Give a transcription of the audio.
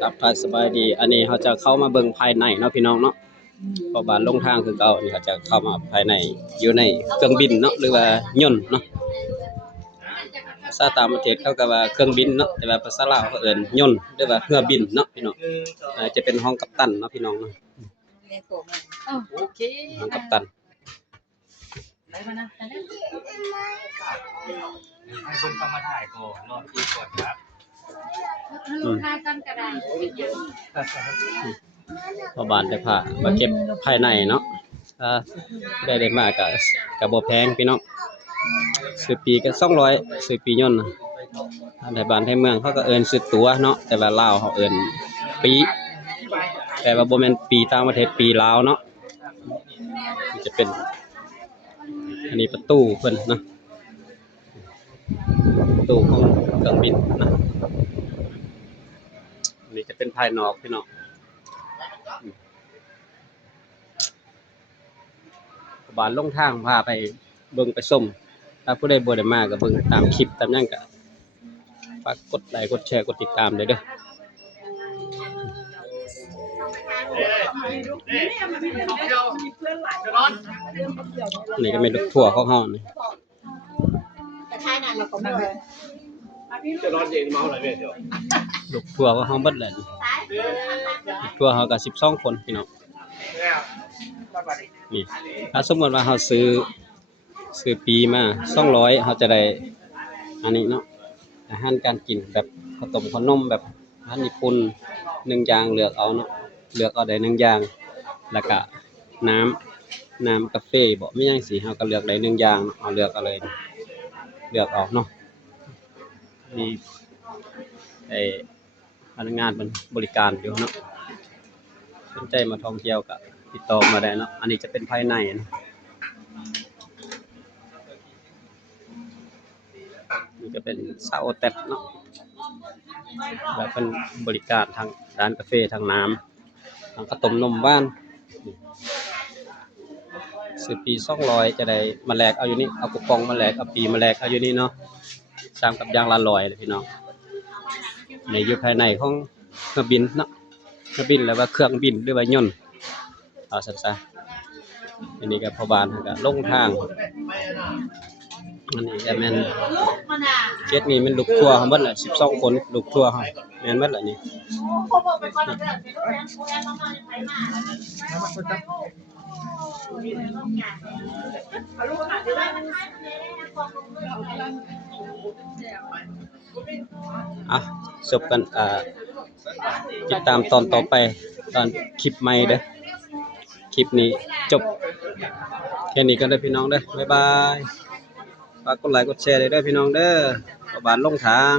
ครับท่านสบายดีอันนี้เขาจะเข้ามาเบิ่งภายในเนาะพี่น้องเนาะเพราะบ้านลงทางคือเก่านี่เขาจะเข้ามาภายในอยู่ในเครื่องบินเนาะหรือว่ายนต์เนาะภาษาต่างประเทศเขาก็ว่าเครื่องบินเนาะแต่ว่าภาษาลาวเขาเอิ้นยนต์หรือว่าเรือบินเนาะพี่น้องจะเป็นห้องกัปตันเนาะพี่น้องเนาะโอเคห้องกัปตันไปมานะให้คนเข้ามาถ่ายก่อนรอคิวก่อนครับลูกค้ากันกระไดพอบ้านได้ผ้ามาเก็บภายในเนาะได้มาก็บ่แพงพี่น้องซื้อปีก็200ซื้อปียนต์ในบ้านในเมืองเขาก็เอิ้นซื้อตั๋วเนาะแต่ว่าลาวเขาเอิ้นปีแต่ว่าบ่แม่นปีต่างประเทศปีลาวเนาะจะเป็นอันนี้ประตูเพิ่นเนาะประตูของเครื่องบินนะอันนี้จะเป็นภายนอกพี่น้องบ้านลงทางพาไปเบิ่งไปชมถ้าผู้ใดบ่ได้มาก็เบิ่งตามคลิปตามหยังก็ฝากกดไลค์กดแชร์กดติดตามด้วยเด้อนี่ก็เป็นลูกทั่วของเฮานี่จะรอเย็นมาเท่าไหร่เนี่ยเดี๋ยวลูกทั่วของเฮาเบิดแหละลูกทั่วเฮาก็12คนพี่น้องนี่ถ้าสมมุติว่าเฮาซื้อปีมา200เฮาจะได้อันนี้เนาะอาหารการกินแบบข้าวต้มขนมแบบอาหารญี่ปุ่น1อย่างเลือกเอาเนาะเลือกเอาได้1อย่างแล้วก็น้ำกาแฟบ่มีหยังสิเฮาก็เลือกได้1อย่างเอาเลือกเอาเลยเลือกเอาเนาะมีพนักงานมันบริการอยู่เนาะสนใจมาท่องเที่ยวก็ติดต่อมาได้เนาะอันนี้จะเป็นภายในนะนี่จะเป็นซาโอเต็ดเนาะแล้วเป็นบริการทางร้านกาแฟทางน้ำทางข้าวต้มนมหวานซื้อปี200จะได้มาแลกเอาอยู่นี่เอาคูปองมาแลกเอาปีมาแลกเอาอยู่นี่เนาะสร้างกับอย่างละ100เลยพี่น้องในอยู่ภายในของเครื่องบินเนาะเครื่องบินแล้วว่าเครื่องบินหรือว่ายนต์เอาซั่นๆอันนี้ก็พ่อบ้านก็ลงทางอันนี้ก็แม่นเจ็ดนี่มันลูกทัวร์เฮาเบิดแหละ12คนลูกทัวร์เฮาแม่นเบิดแหละนี่จบกันติดตามตอนต่อไปตอนคลิปใหม่เด้อคลิปนี้จบแค่นี้ก็ได้พี่น้องเด้อบ๊ายบายฝากกดไลค์กดแชร์เด้อพี่น้องเด้อบ้านลงทาง